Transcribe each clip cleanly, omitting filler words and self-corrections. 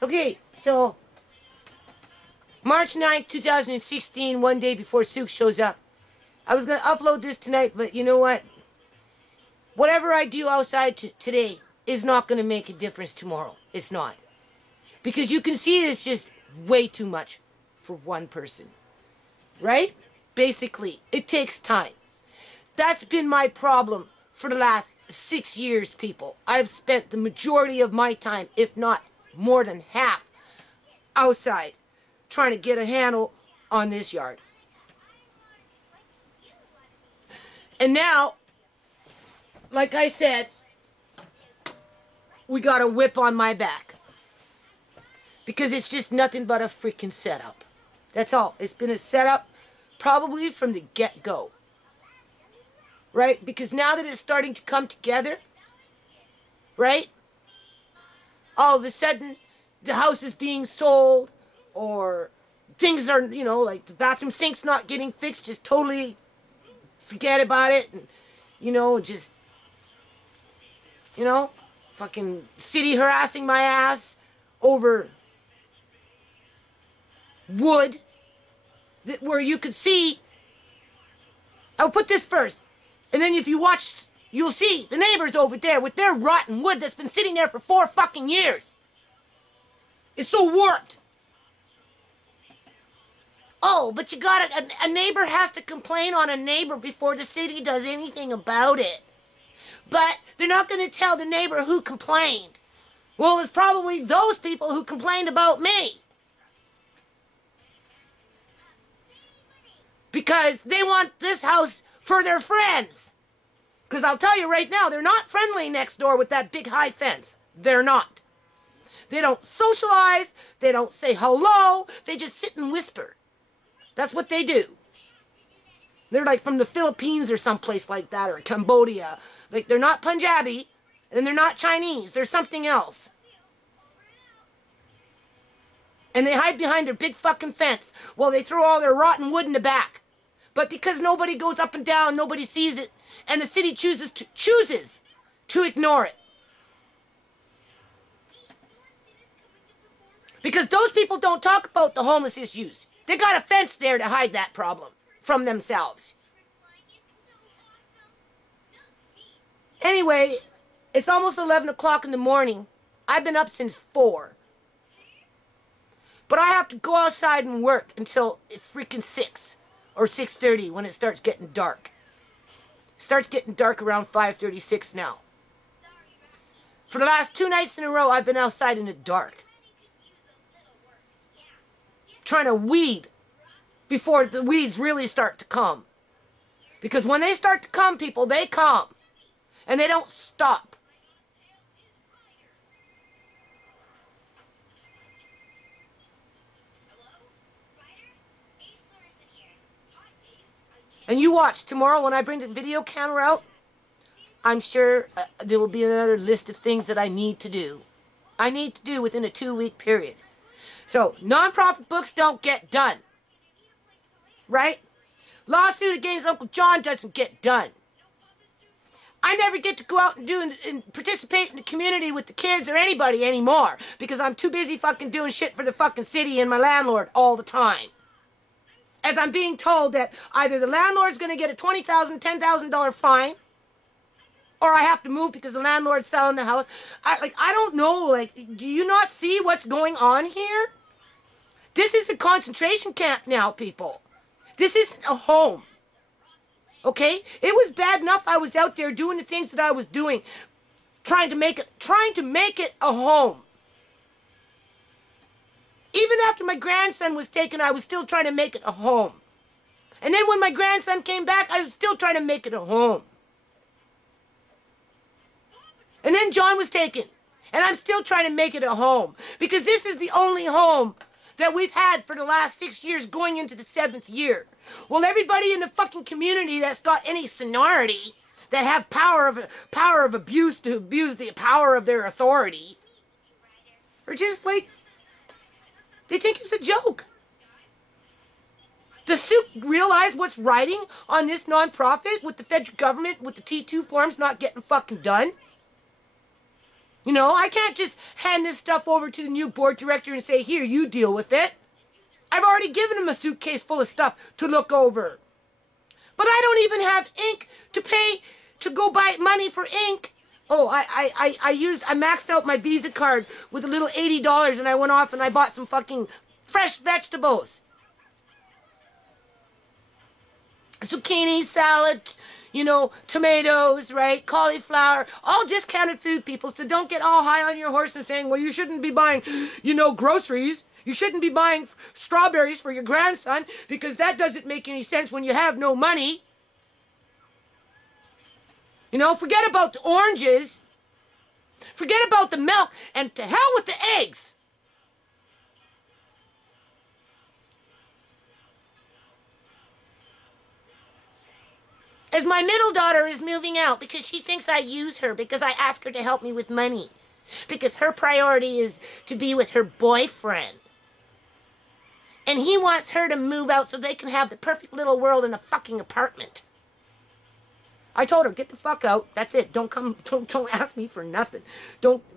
Okay, so March 9th, 2016, one day before Sook shows up. I was going to upload this tonight, but you know what? Whatever I do outside today is not going to make a difference tomorrow. It's not. Because you can see it's just way too much for one person. Right? Basically, it takes time. That's been my problem for the last 6 years, people. I've spent the majority of my time, if not more than half, outside trying to get a handle on this yard. And now, like I said, we got a whip on my back. Because it's just nothing but a freaking setup. That's all. It's been a setup probably from the get-go. Right? Because now that it's starting to come together, right? All of a sudden, the house is being sold, or things are, you know, like the bathroom sink's not getting fixed, just totally forget about it, and, you know, just, you know, fucking city harassing my ass over wood, where you could see. I'll put this first, and then if you watch, you'll see the neighbors over there with their rotten wood that's been sitting there for 4 fucking years. It's so warped. Oh, but you gotta, a neighbor has to complain on a neighbor before the city does anything about it. But they're not going to tell the neighbor who complained. Well, it's probably those people who complained about me. Because they want this house for their friends. Because I'll tell you right now, they're not friendly next door with that big high fence. They're not. They don't socialize. They don't say hello. They just sit and whisper. That's what they do. They're like from the Philippines or someplace like that, or Cambodia. Like, they're not Punjabi, and they're not Chinese. They're something else. And they hide behind their big fucking fence while they throw all their rotten wood in the back. But because nobody goes up and down, nobody sees it, and the city chooses to ignore it. Because those people don't talk about the homeless issues. They got a fence there to hide that problem from themselves. Anyway, it's almost 11 o'clock in the morning. I've been up since 4. But I have to go outside and work until freaking 6 or 6:30 when it starts getting dark. It starts getting dark around 5:36 now. For the last 2 nights in a row, I've been outside in the dark, trying to weed before the weeds really start to come. Because when they start to come, people, they come. And they don't stop. And you watch, tomorrow when I bring the video camera out, I'm sure there will be another list of things that I need to do. I need to do within a 2-week period. So, non-profit books don't get done. Right? Lawsuit against Uncle John doesn't get done. I never get to go out and do and participate in the community with the kids or anybody anymore. Because I'm too busy fucking doing shit for the fucking city and my landlord all the time. As I'm being told that either the landlord's going to get a $20,000, $10,000 fine, or I have to move because the landlord's selling the house. I don't know. Like, do you not see what's going on here? This is a concentration camp now, people. This isn't a home. Okay? It was bad enough I was out there doing the things that I was doing, trying to make it a home. Even after my grandson was taken, I was still trying to make it a home. And then when my grandson came back, I was still trying to make it a home. And then John was taken. And I'm still trying to make it a home. Because this is the only home that we've had for the last 6 years going into the 7th year. Well, everybody in the fucking community that's got any seniority, that have power of abuse to abuse the power of their authority, are just like, they think it's a joke. Does Sook realize what's riding on this nonprofit with the federal government, with the T2 forms not getting fucking done? You know, I can't just hand this stuff over to the new board director and say, here, you deal with it. I've already given him a suitcase full of stuff to look over. But I don't even have ink to pay to go buy money for ink. Oh, I maxed out my Visa card with a little $80 and I went off and I bought some fucking fresh vegetables. Zucchini, salad, you know, tomatoes, right? Cauliflower, all discounted food, people. So don't get all high on your horse and saying, well, you shouldn't be buying, you know, groceries. You shouldn't be buying strawberries for your grandson because that doesn't make any sense when you have no money. You know, forget about the oranges. Forget about the milk, and to hell with the eggs. As my middle daughter is moving out because she thinks I use her because I ask her to help me with money. Because her priority is to be with her boyfriend. And he wants her to move out so they can have the perfect little world in a fucking apartment. I told her, get the fuck out. That's it. Don't ask me for nothing.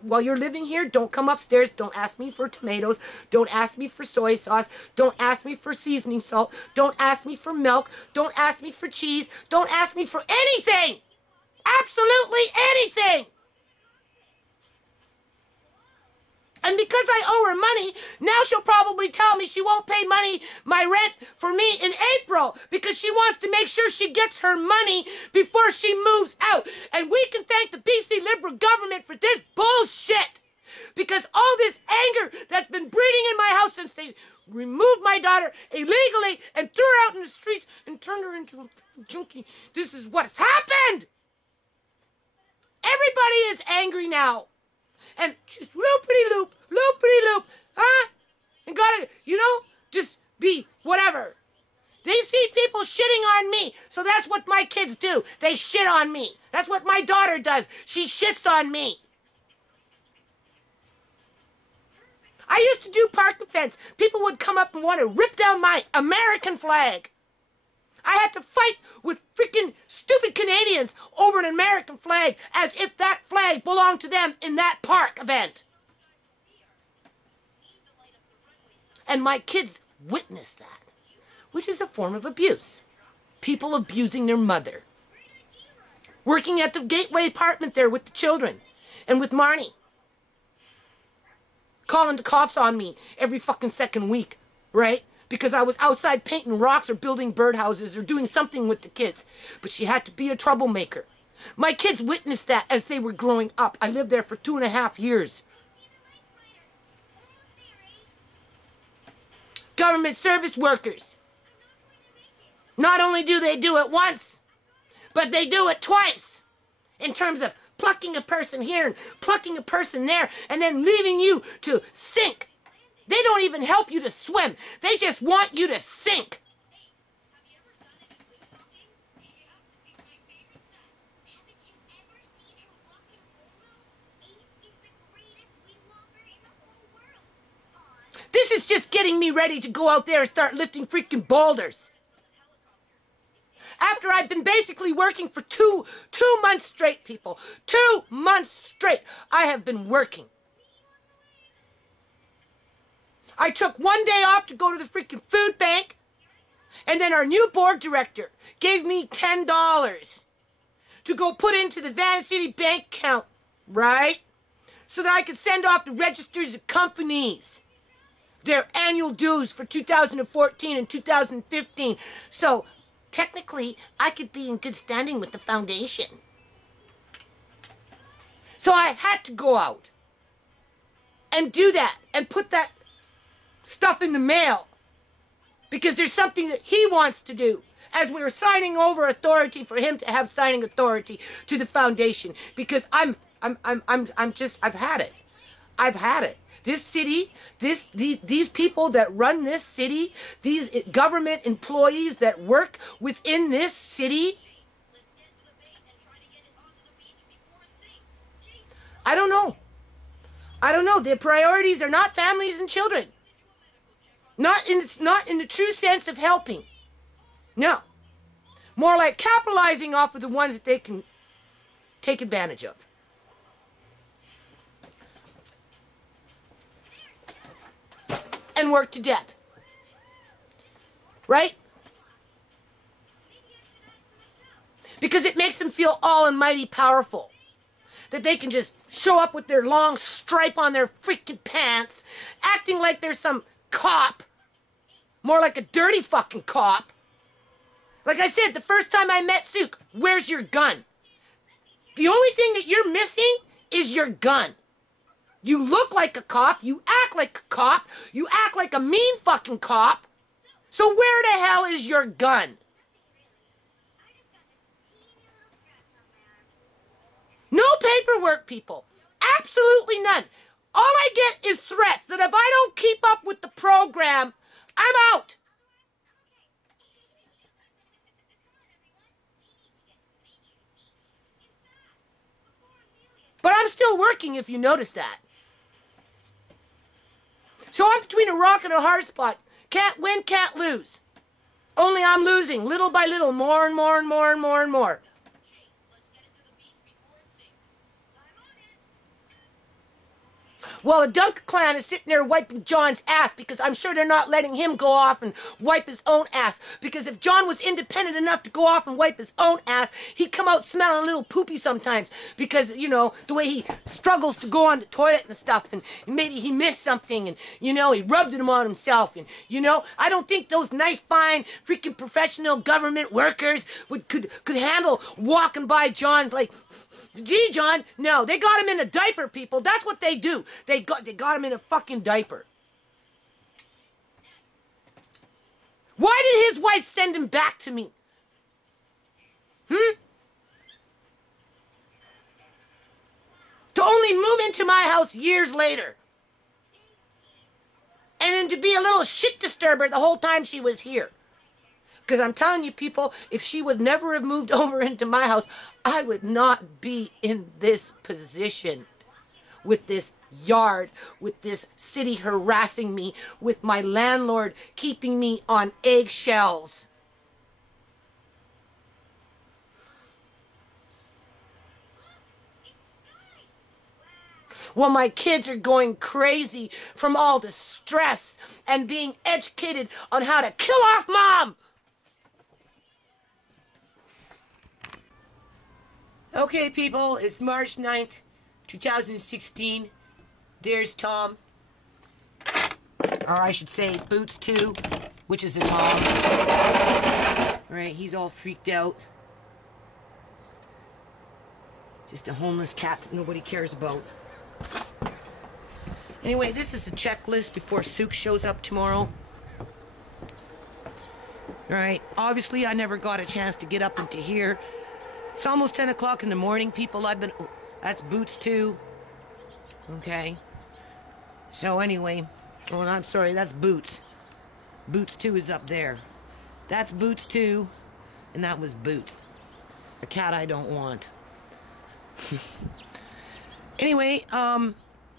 While you're living here, don't come upstairs. Don't ask me for tomatoes. Don't ask me for soy sauce. Don't ask me for seasoning salt. Don't ask me for milk. Don't ask me for cheese. Don't ask me for anything. Absolutely anything. And because I owe her money, now she'll probably tell me she won't pay my rent for me in April because she wants to make sure she gets her money before she moves out. And we can thank the BC Liberal government for this bullshit. Because all this anger that's been breeding in my house since they removed my daughter illegally and threw her out in the streets and turned her into a junkie. This is what's happened. Everybody is angry now. And just loopity-loop, huh? And gotta, you know, just be whatever. They see people shitting on me, so that's what my kids do. They shit on me. That's what my daughter does. She shits on me. I used to do park defense. People would come up and want to rip down my American flag. I had to fight with freaking stupid Canadians over an American flag as if that flag belonged to them in that park event. And my kids witnessed that, which is a form of abuse. People abusing their mother. Working at the Gateway apartment there with the children and with Marnie. Calling the cops on me every fucking second week, right? Because I was outside painting rocks or building birdhouses or doing something with the kids. But she had to be a troublemaker. My kids witnessed that as they were growing up. I lived there for 2.5 years. Government service workers. Not only do they do it once, but they do it twice. In terms of plucking a person here and plucking a person there and then leaving you to sink. They don't even help you to swim. They just want you to sink. This is just getting me ready to go out there and start lifting freaking boulders. After I've been basically working for two months straight, people. 2 months straight, I have been working. I took 1 day off to go to the freaking food bank, and then our new board director gave me $10 to go put into the vicinity bank account, right? So that I could send off the registers of companies their annual dues for 2014 and 2015. So technically, I could be in good standing with the foundation. So I had to go out and do that and put that stuff in the mail because there's something that he wants to do as we were signing over authority for him to have signing authority to the foundation because I've had it. I've had it. This city, these people that run this city, these government employees that work within this city, I don't know. I don't know. Their priorities are not families and children. Not in the true sense of helping. No. More like capitalizing off of the ones that they can take advantage of. men work to death. Right? Because it makes them feel all and mighty powerful. That they can just show up with their long stripe on their freaking pants, acting like they're some cop. More like a dirty fucking cop. Like I said, the first time I met Sook, where's your gun? The only thing that you're missing is your gun. You look like a cop, you act like a cop, you act like a mean fucking cop. So where the hell is your gun? No paperwork, people. Absolutely none. All I get is threats that if I don't keep up with the program, I'm out. But I'm still working, if you notice that. So I'm between a rock and a hard spot. Can't win, can't lose. Only I'm losing, little by little, more and more and more and more and more. Well, the Dunk clan is sitting there wiping John's ass because I'm sure they're not letting him go off and wipe his own ass. Because if John was independent enough to go off and wipe his own ass, he'd come out smelling a little poopy sometimes. Because, you know, the way he struggles to go on the toilet and stuff. And maybe he missed something and, you know, he rubbed it on himself. And, you know, I don't think those nice, fine, freaking professional government workers could handle walking by John like... Gee, John, no, they got him in a diaper, people. That's what they do. They got him in a fucking diaper. Why did his wife send him back to me? To only move into my house years later. And then to be a little shit disturber the whole time she was here. Because I'm telling you, people, if she would never have moved over into my house, I would not be in this position. With this yard, with this city harassing me, with my landlord keeping me on eggshells. Well, my kids are going crazy from all the stress and being educated on how to kill off mom. Okay, people, it's March 9th, 2016. There's Tom. Or I should say, Boots 2, which is a Tom. Alright, he's all freaked out. Just a homeless cat that nobody cares about. Anyway, this is a checklist before Sook shows up tomorrow. Alright, obviously I never got a chance to get up into here. It's almost 10 o'clock in the morning, people. That's Boots 2. Okay. So anyway, oh, I'm sorry, that's Boots. Boots 2 is up there. That's Boots 2, and that was Boots. A cat I don't want. Anyway,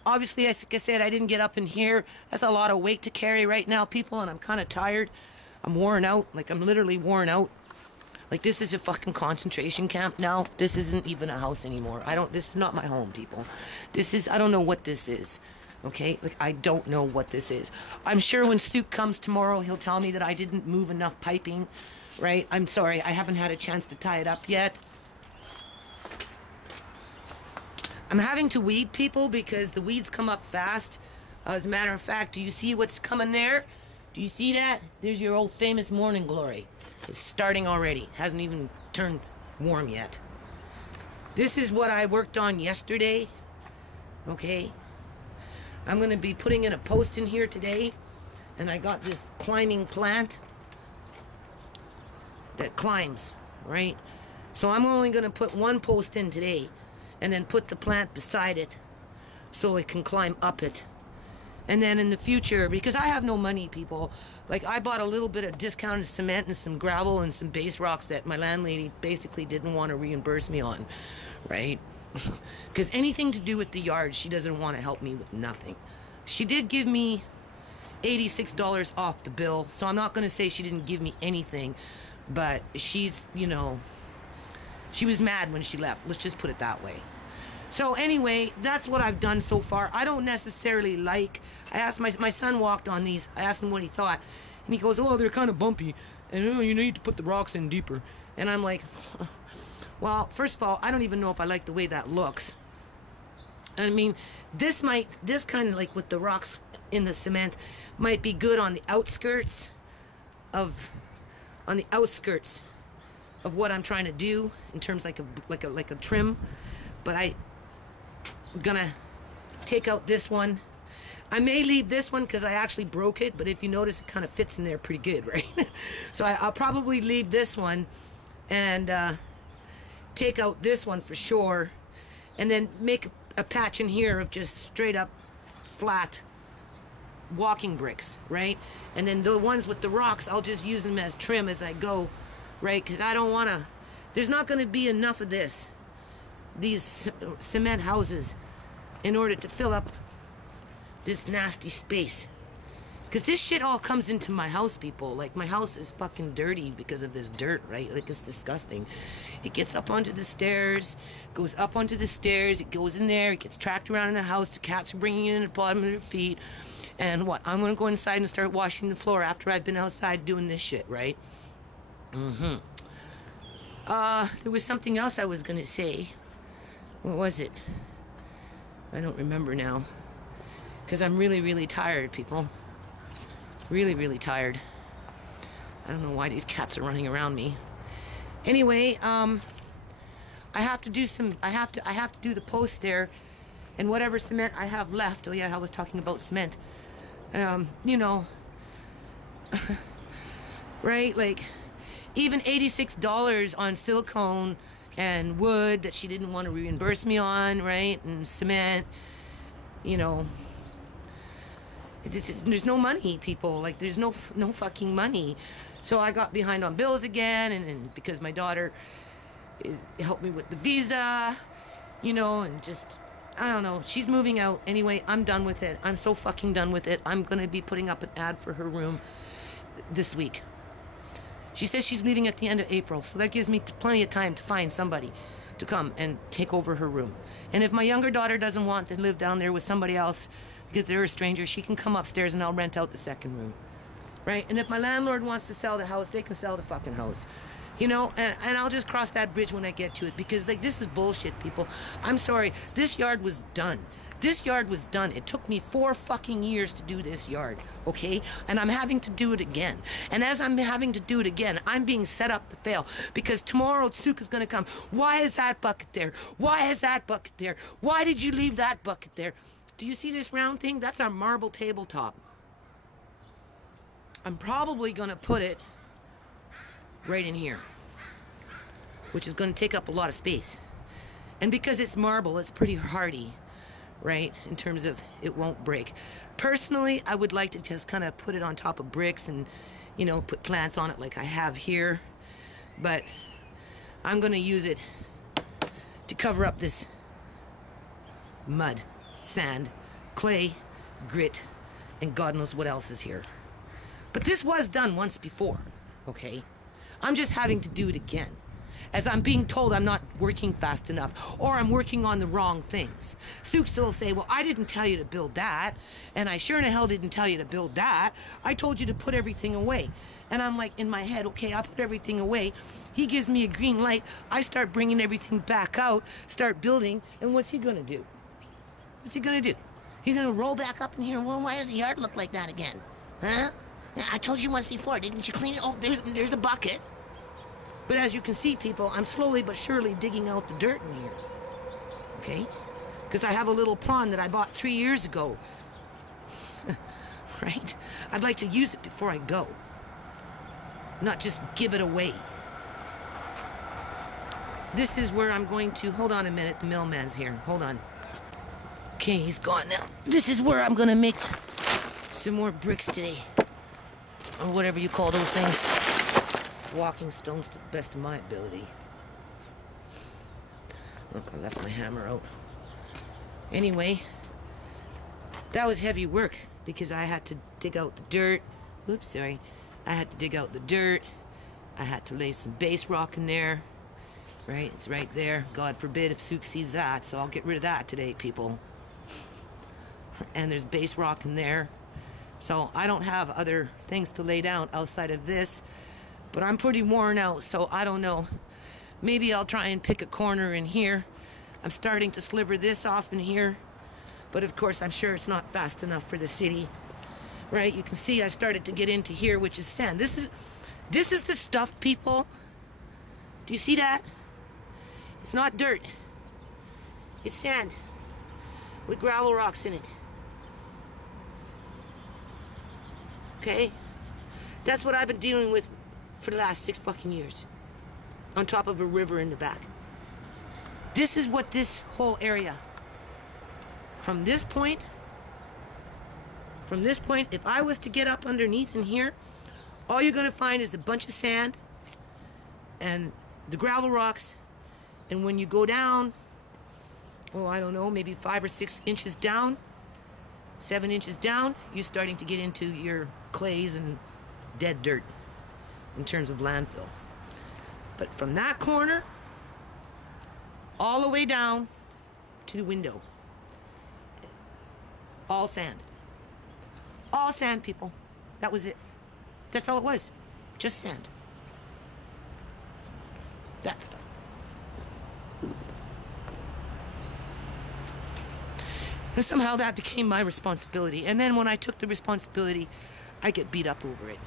obviously, like I said, I didn't get up in here. That's a lot of weight to carry right now, people, and I'm kind of tired. I'm worn out. Like, I'm literally worn out. Like, this is a fucking concentration camp now. This isn't even a house anymore. This is not my home, people. I don't know what this is. Okay? Like, I don't know what this is. I'm sure when Sook comes tomorrow, he'll tell me that I didn't move enough piping. Right? I'm sorry. I haven't had a chance to tie it up yet. I'm having to weed, people, because the weeds come up fast. As a matter of fact, do you see what's coming there? Do you see that? There's your old famous morning glory. It's starting already. Hasn't even turned warm yet. This is what I worked on yesterday. Okay? I'm going to be putting in a post in here today. And I got this climbing plant that climbs, right? So I'm only going to put one post in today. And then put the plant beside it so it can climb up it. And then in the future, because I have no money, people, like I bought a little bit of discounted cement and some gravel and some base rocks that my landlady basically didn't want to reimburse me on, right? Because anything to do with the yard, she doesn't want to help me with nothing. She did give me $86 off the bill, so I'm not going to say she didn't give me anything, but she's, you know, she was mad when she left. Let's just put it that way. So anyway, that's what I've done so far. I don't necessarily like, I asked my son walked on these. I asked him what he thought. And he goes, oh, they're kind of bumpy. And you need to put the rocks in deeper. And I'm like, well, first of all, I don't even know if I like the way that looks. I mean, this kind of like with the rocks in the cement might be good on the outskirts of what I'm trying to do in terms like a trim. But I'm gonna take out this one. I may leave this one because I actually broke it, but if you notice, it kind of fits in there pretty good, right? So I'll probably leave this one and take out this one for sure, and then make a patch in here of just straight up flat walking bricks, right? And then the ones with the rocks, I'll just use them as trim as I go, right? Because I don't want to, there's not going to be enough of these cement houses in order to fill up this nasty space. Because this shit all comes into my house, people. Like, my house is fucking dirty because of this dirt, right? Like, it's disgusting. It gets up onto the stairs, goes up onto the stairs, it goes in there, it gets tracked around in the house, the cats are bringing it in the bottom of their feet. And what? I'm gonna go inside and start washing the floor after I've been outside doing this shit, right? There was something else I was gonna say. What was it? I don't remember now. Because I'm really, really tired, people. Really, really tired. I don't know why these cats are running around me. Anyway, I have to do do the post there, and whatever cement I have left. Oh yeah, I was talking about cement. You know, right? Like, even $86 on silicone and wood that she didn't want to reimburse me on, right? And cement, you know. There's no money, people. Like, there's no fucking money. So I got behind on bills again, and because my daughter helped me with the visa, you know, and just, I don't know. She's moving out. Anyway, I'm done with it. I'm so fucking done with it. I'm going to be putting up an ad for her room this week. She says she's leaving at the end of April, so that gives me plenty of time to find somebody to come and take over her room. And if my younger daughter doesn't want to live down there with somebody else because they're a stranger, she can come upstairs and I'll rent out the second room, right? And if my landlord wants to sell the house, they can sell the fucking house, you know? And I'll just cross that bridge when I get to it, because, like, this is bullshit, people. I'm sorry. This yard was done. This yard was done. It took me 4 fucking years to do this yard, okay? And I'm having to do it again. And as I'm having to do it again, I'm being set up to fail, because tomorrow Tsuka's gonna come. Why is that bucket there? Why is that bucket there? Why did you leave that bucket there? Do you see this round thing? That's our marble tabletop. I'm probably gonna put it right in here, which is gonna take up a lot of space. And because it's marble, it's pretty hardy, right? In terms of it won't break. Personally, I would like to just kind of put it on top of bricks and, you know, put plants on it like I have here. But I'm gonna use it to cover up this mud, sand, clay, grit, and God knows what else is here. But this was done once before, okay? I'm just having to do it again, as I'm being told I'm not working fast enough, or I'm working on the wrong things. Sukes will say, well, I didn't tell you to build that, and I sure in the hell didn't tell you to build that. I told you to put everything away. And I'm like, in my head, okay, I'll put everything away. He gives me a green light. I start bringing everything back out, start building, and what's he gonna do? What's he gonna do? He's gonna roll back up in here. Well, why does the yard look like that again? Huh? I told you once before, didn't you clean it? Oh, there's a bucket. But as you can see, people, I'm slowly but surely digging out the dirt in here. Okay? Because I have a little pond that I bought 3 years ago. Right? I'd like to use it before I go. Not just give it away. This is where I'm going to... Hold on a minute, the mailman's here. Hold on. Okay, he's gone now. This is where I'm gonna make some more bricks today. Or whatever you call those things. Walking stones to the best of my ability. Look, I left my hammer out. Anyway, that was heavy work because I had to dig out the dirt. Oops, sorry. I had to dig out the dirt. I had to lay some base rock in there. Right? It's right there. God forbid if Sook sees that, so I'll get rid of that today, people. And there's base rock in there. So I don't have other things to lay down outside of this. But I'm pretty worn out, so I don't know. Maybe I'll try and pick a corner in here. I'm starting to sliver this off in here. But of course, I'm sure it's not fast enough for the city. Right? You can see I started to get into here, which is sand. This is the stuff, people. Do you see that? It's not dirt. It's sand with gravel rocks in it. Okay? That's what I've been dealing with for the last 6 fucking years. On top of a river in the back. This is what this whole area, from this point, if I was to get up underneath in here, all you're gonna find is a bunch of sand and the gravel rocks. And when you go down, oh, I don't know, maybe 5 or 6 inches down, 7 inches down, you're starting to get into your clays and dead dirt in terms of landfill. But from that corner, all the way down to the window, all sand. All sand, people. That was it. That's all it was. Just sand. That stuff. And somehow that became my responsibility. And then when I took the responsibility, I get beat up over it.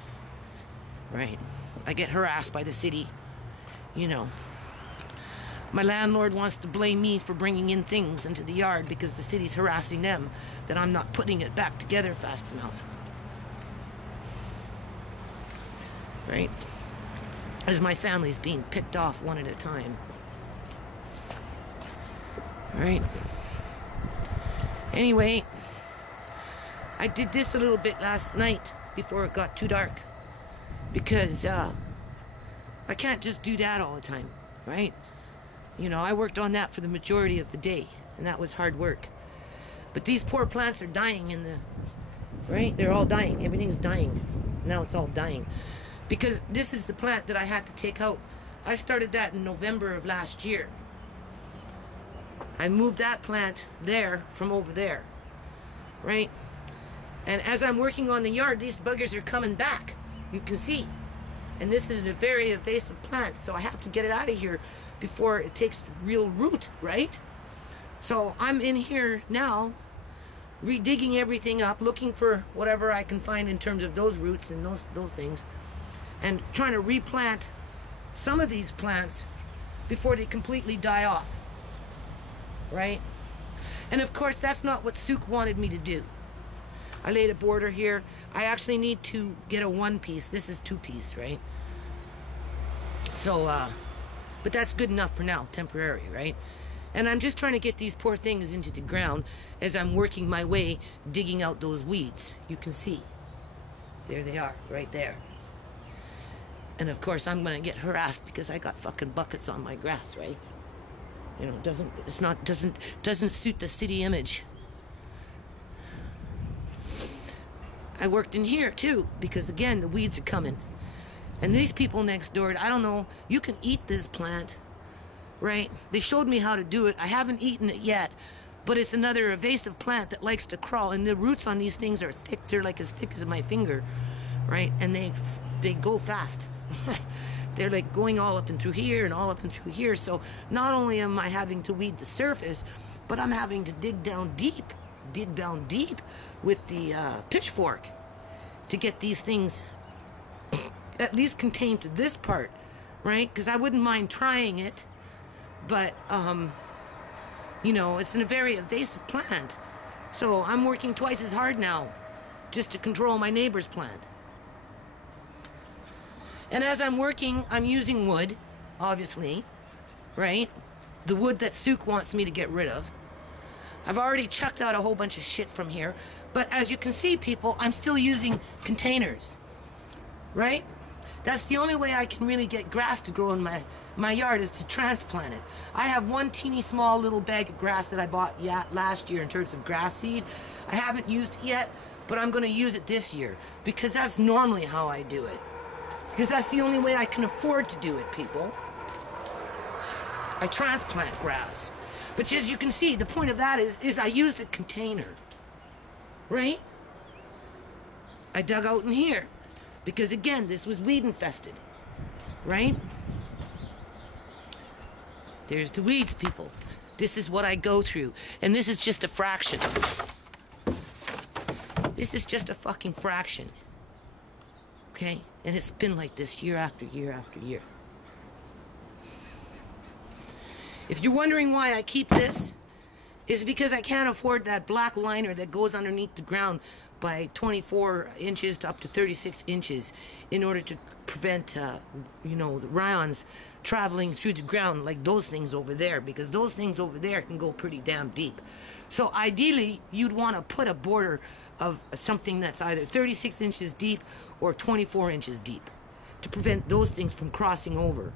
Right? I get harassed by the city. You know. My landlord wants to blame me for bringing in things into the yard because the city's harassing them, that I'm not putting it back together fast enough. Right? As my family's being picked off one at a time. Right? Anyway, I did this a little bit last night before it got too dark. Because I can't just do that all the time, right? You know, I worked on that for the majority of the day, and that was hard work. But these poor plants are dying in the... Right? They're all dying. Everything's dying. Now it's all dying. Because this is the plant that I had to take out. I started that in November of last year. I moved that plant there from over there. Right? And as I'm working on the yard, these buggers are coming back. You can see. And this is a very invasive plant, so I have to get it out of here before it takes real root, right? So I'm in here now, redigging everything up, looking for whatever I can find in terms of those roots and those things, and trying to replant some of these plants before they completely die off, right? And of course, that's not what Sook wanted me to do. I laid a border here. I actually need to get a 1-piece. This is 2-piece, right? So, but that's good enough for now, temporary, right? And I'm just trying to get these poor things into the ground as I'm working my way, digging out those weeds. You can see. There they are, right there. And of course, I'm gonna get harassed because I got fucking buckets on my grass, right? You know, doesn't suit the city image. I worked in here too, because again, the weeds are coming. And these people next door, I don't know, you can eat this plant, right? They showed me how to do it. I haven't eaten it yet, but it's another invasive plant that likes to crawl, and the roots on these things are thick. They're like as thick as my finger, right? And they go fast. They're like going all up and through here and all up and through here. So not only am I having to weed the surface, but I'm having to dig down deep with the pitchfork to get these things at least contained to this part, right? Because I wouldn't mind trying it, but you know, it's a very invasive plant, so I'm working twice as hard now just to control my neighbor's plant. And as I'm working, I'm using wood, obviously, right? The wood that Sook wants me to get rid of. I've already chucked out a whole bunch of shit from here, but as you can see, people, I'm still using containers, right? That's the only way I can really get grass to grow in my yard, is to transplant it. I have one teeny small little bag of grass that I bought last year in terms of grass seed. I haven't used it yet, but I'm gonna use it this year because that's normally how I do it. Because that's the only way I can afford to do it, people. I transplant grass. But as you can see, the point of that is I use the container, right? I dug out in here because, again, this was weed infested, right? There's the weeds, people. This is what I go through, and this is just a fraction. This is just a fucking fraction, okay? And it's been like this year after year after year. If you're wondering why I keep this, it's because I can't afford that black liner that goes underneath the ground by 24 inches to up to 36 inches in order to prevent, you know, the rayons traveling through the ground like those things over there, because those things over there can go pretty damn deep. So ideally, you'd want to put a border of something that's either 36 inches deep or 24 inches deep to prevent those things from crossing over.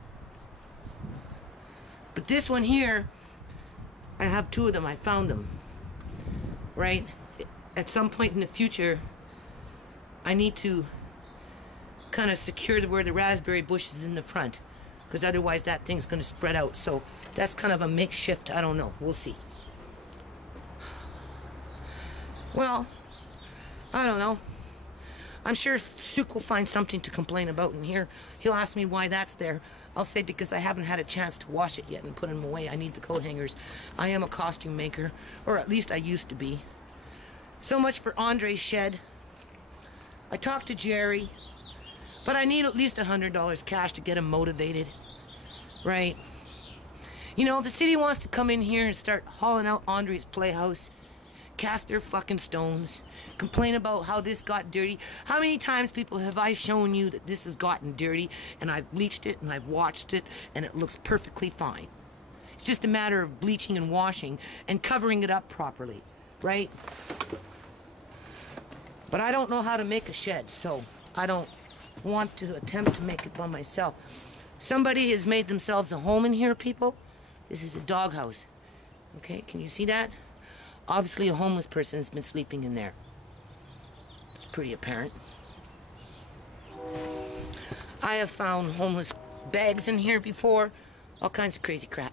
But this one here, I have two of them. I found them, right? At some point in the future, I need to kind of secure where the raspberry bush is in the front, because otherwise that thing's going to spread out. So that's kind of a makeshift. I don't know. We'll see. Well, I don't know. I'm sure Suk will find something to complain about in here. He'll ask me why that's there. I'll say because I haven't had a chance to wash it yet and put them away. I need the coat hangers. I am a costume maker, or at least I used to be. So much for Andre's shed. I talked to Jerry, but I need at least $100 cash to get him motivated, right? You know, the city wants to come in here and start hauling out Andre's playhouse, cast their fucking stones, complain about how this got dirty. How many times, people, have I shown you that this has gotten dirty, and I've bleached it and I've watched it and it looks perfectly fine? It's just a matter of bleaching and washing and covering it up properly, right? But I don't know how to make a shed, so I don't want to attempt to make it by myself. Somebody has made themselves a home in here, people. This is a doghouse. Okay, can you see that? Obviously, a homeless person has been sleeping in there. It's pretty apparent. I have found homeless bags in here before. All kinds of crazy crap.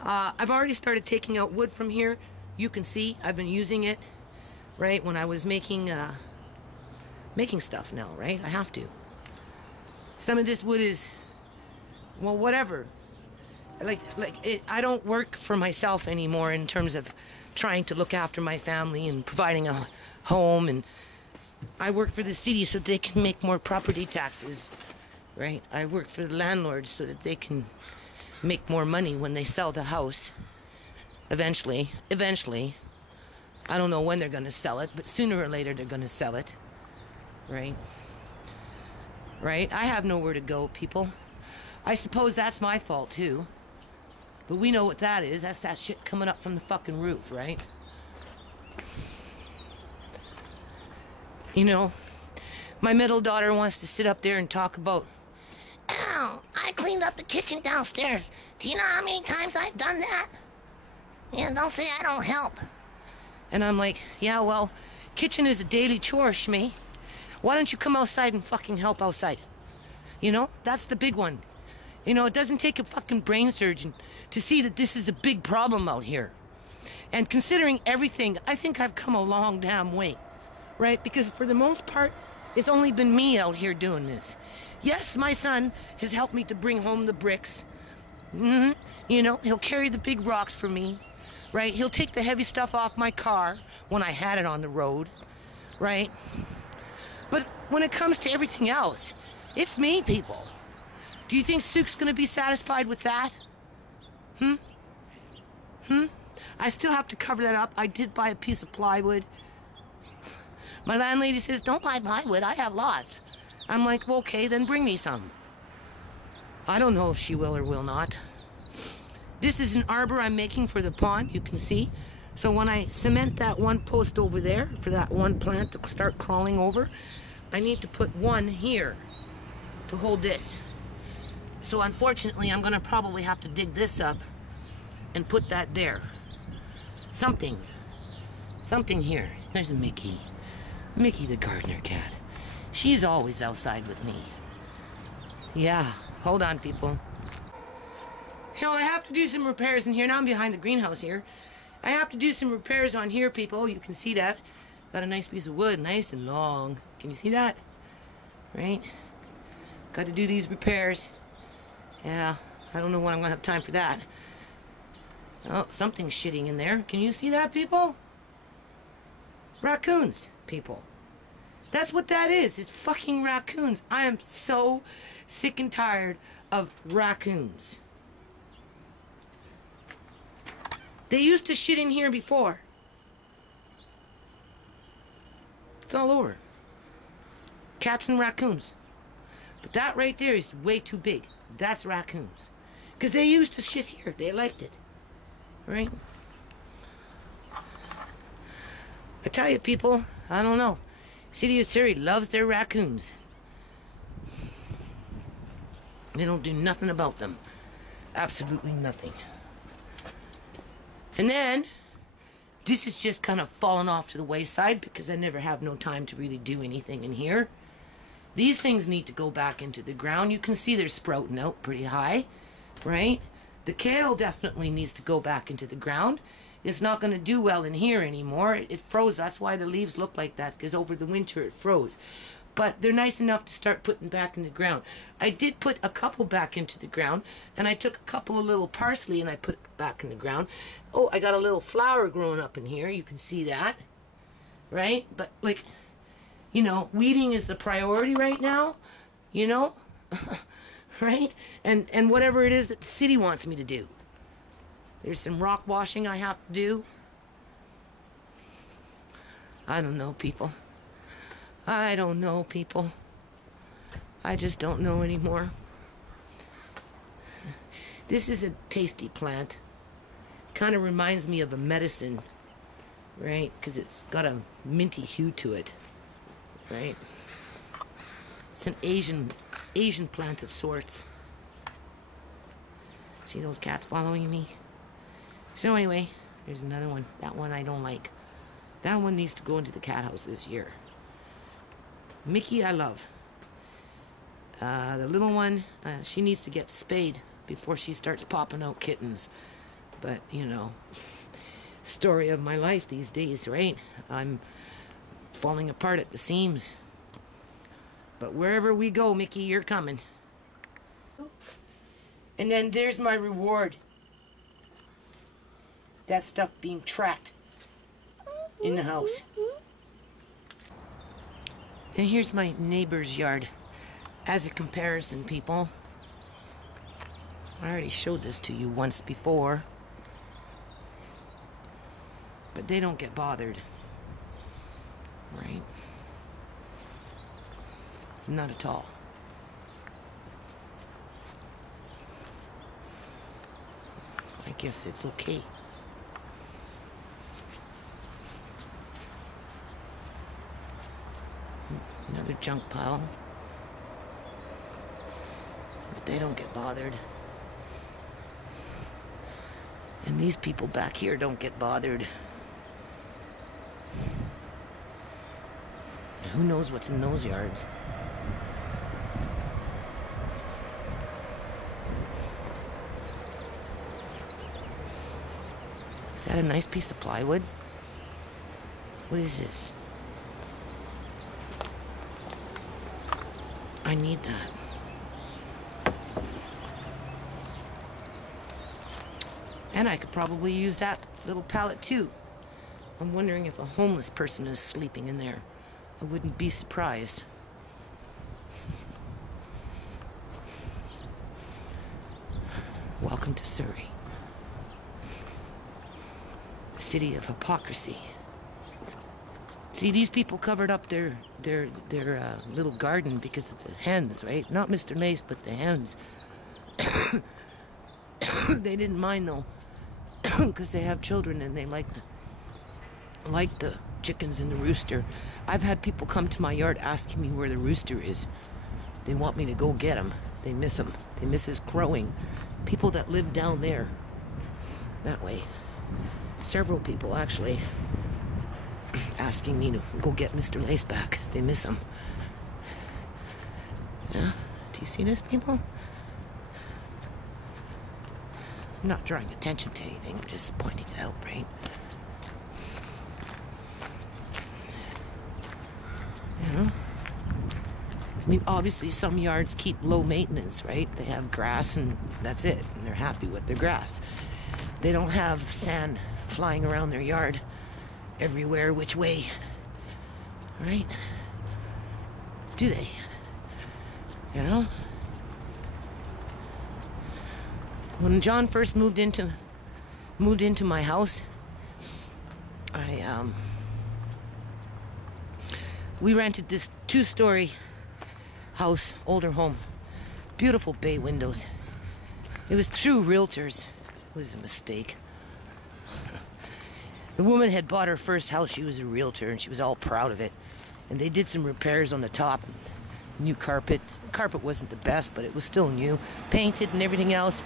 I've already started taking out wood from here. You can see I've been using it, right, when I was making stuff now, right? I have to. Some of this wood is, well, whatever. I don't work for myself anymore in terms of trying to look after my family and providing a home, and I work for the city so they can make more property taxes, right? I work for the landlords so that they can make more money when they sell the house. Eventually, I don't know when they're going to sell it, but sooner or later they're going to sell it, right? Right? I have nowhere to go, people. I suppose that's my fault, too. But we know what that is. That's that shit coming up from the fucking roof, right? You know, my middle daughter wants to sit up there and talk about, "Ow, I cleaned up the kitchen downstairs. Do you know how many times I've done that? Yeah, don't say I don't help." And I'm like, yeah, well, kitchen is a daily chore, Shmee. Why don't you come outside and fucking help outside? You know, that's the big one. You know, it doesn't take a fucking brain surgeon to see that this is a big problem out here. And considering everything, I think I've come a long damn way, right? Because for the most part, it's only been me out here doing this. Yes, my son has helped me to bring home the bricks. You know, he'll carry the big rocks for me, right? He'll take the heavy stuff off my car when I had it on the road, right? But when it comes to everything else, it's me, people. Do you think Suk's gonna be satisfied with that? I still have to cover that up. I did buy a piece of plywood. My landlady says, "Don't buy plywood, I have lots." I'm like, well, okay, then bring me some. I don't know if she will or will not. This is an arbor I'm making for the pond, you can see. So when I cement that one post over there for that one plant to start crawling over, I need to put one here to hold this. So unfortunately, I'm gonna probably have to dig this up and put that there. Something here. There's Mickey. Mickey the gardener cat. She's always outside with me. Yeah, hold on, people. So I have to do some repairs in here. Now I'm behind the greenhouse here. I have to do some repairs on here, people. You can see that. Got a nice piece of wood, nice and long. Can you see that? Right? Got to do these repairs. Yeah, I don't know when I'm going to have time for that. Oh, something's shitting in there. Can you see that, people? Raccoons, people. That's what that is. It's fucking raccoons. I am so sick and tired of raccoons. They used to shit in here before. It's all over. Cats and raccoons. But that right there is way too big. That's raccoons. Because they used to shit here. They liked it. Right? I tell you, people, I don't know. City of Surrey loves their raccoons. They don't do nothing about them. Absolutely nothing. And then, this is just kind of fallen off to the wayside because I never have no time to really do anything in here. These things need to go back into the ground. You can see they're sprouting out pretty high, right? The kale definitely needs to go back into the ground. It's not going to do well in here anymore. It froze. That's why the leaves look like that, because over the winter it froze. But they're nice enough to start putting back in the ground. I did put a couple back into the ground, and I took a couple of little parsley and I put it back in the ground. Oh, I got a little flower growing up in here. You can see that, right? But, like, you know, weeding is the priority right now, you know, right? And whatever it is that the city wants me to do. There's some rock washing I have to do. I don't know, people. I don't know, people. I just don't know anymore. This is a tasty plant. Kind of reminds me of a medicine, right? Because it's got a minty hue to it, right? It's an Asian plant of sorts. See those cats following me? So anyway, there's another one. That one I don't like. That one needs to go into the cat house this year. Mickey, I love. The little one, she needs to get spayed before she starts popping out kittens. But, you know, story of my life these days, right? I'm falling apart at the seams. But wherever we go, Mickey, you're coming. And then there's my reward. That stuff being tracked in the house. And here's my neighbor's yard. As a comparison, people. I already showed this to you once before. But they don't get bothered. Right? Not at all. I guess it's okay. Another junk pile. But they don't get bothered. And these people back here don't get bothered. Who knows what's in those yards? Is that a nice piece of plywood? What is this? I need that. And I could probably use that little pallet too. I'm wondering if a homeless person is sleeping in there. I wouldn't be surprised. Welcome to Surrey. The city of hypocrisy. See, these people covered up their little garden because of the hens, right? Not Mr. Lace, but the hens. They didn't mind though, because they have children and they like the chickens and the rooster. I've had people come to my yard asking me where the rooster is. They want me to go get him. They miss him. They miss his crowing. People that live down there, that way. Several people actually asking me to go get Mr. Lace back. They miss him. Yeah? Do you see this, people? I'm not drawing attention to anything, I'm just pointing it out, right? You know? I mean, obviously some yards keep low maintenance, right? They have grass and that's it, and they're happy with their grass. They don't have sand flying around their yard everywhere, which way, right? Do they? You know? When John first moved into my house, we rented this 2-story house, older home, beautiful bay windows. It was through realtors. It was a mistake. The woman had bought her first house. She was a realtor and she was all proud of it. And they did some repairs on the top. New carpet. Carpet wasn't the best, but it was still new. Painted and everything else.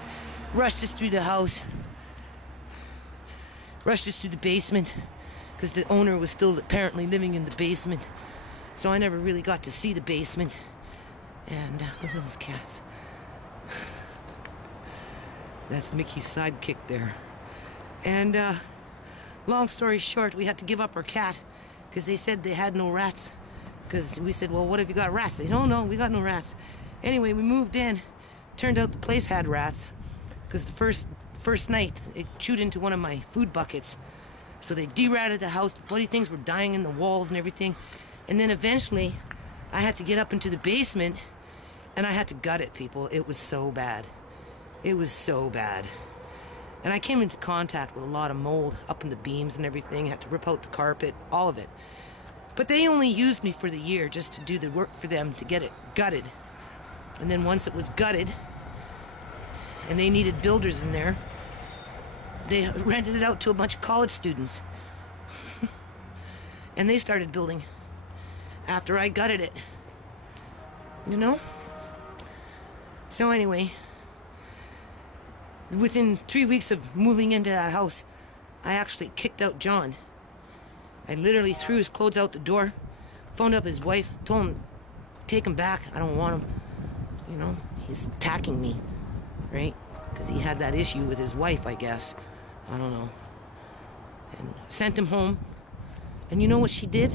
Rushed us through the house. Rushed us through the basement. Because the owner was still apparently living in the basement. So I never really got to see the basement. And look at those cats. That's Mickey's sidekick there. And long story short, we had to give up our cat because they said they had no rats. Because we said, well, what if you got rats? They said, oh, no, we got no rats. Anyway, we moved in. Turned out the place had rats because the first night it chewed into one of my food buckets. So they de-ratted the house. The bloody things were dying in the walls and everything. And then eventually I had to get up into the basement and I had to gut it, people. It was so bad. It was so bad. And I came into contact with a lot of mold up in the beams and everything. Had to rip out the carpet, all of it. But they only used me for the year just to do the work for them to get it gutted. And then once it was gutted, and they needed builders in there, they rented it out to a bunch of college students. And they started building after I gutted it. You know? So anyway, within 3 weeks of moving into that house, I actually kicked out John. I literally threw his clothes out the door, phoned up his wife, told him, take him back, I don't want him. You know, he's attacking me, right? Because he had that issue with his wife, I guess. I don't know. And sent him home. And you know what she did?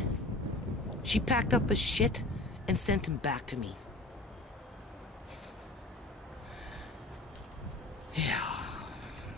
She packed up his shit and sent him back to me.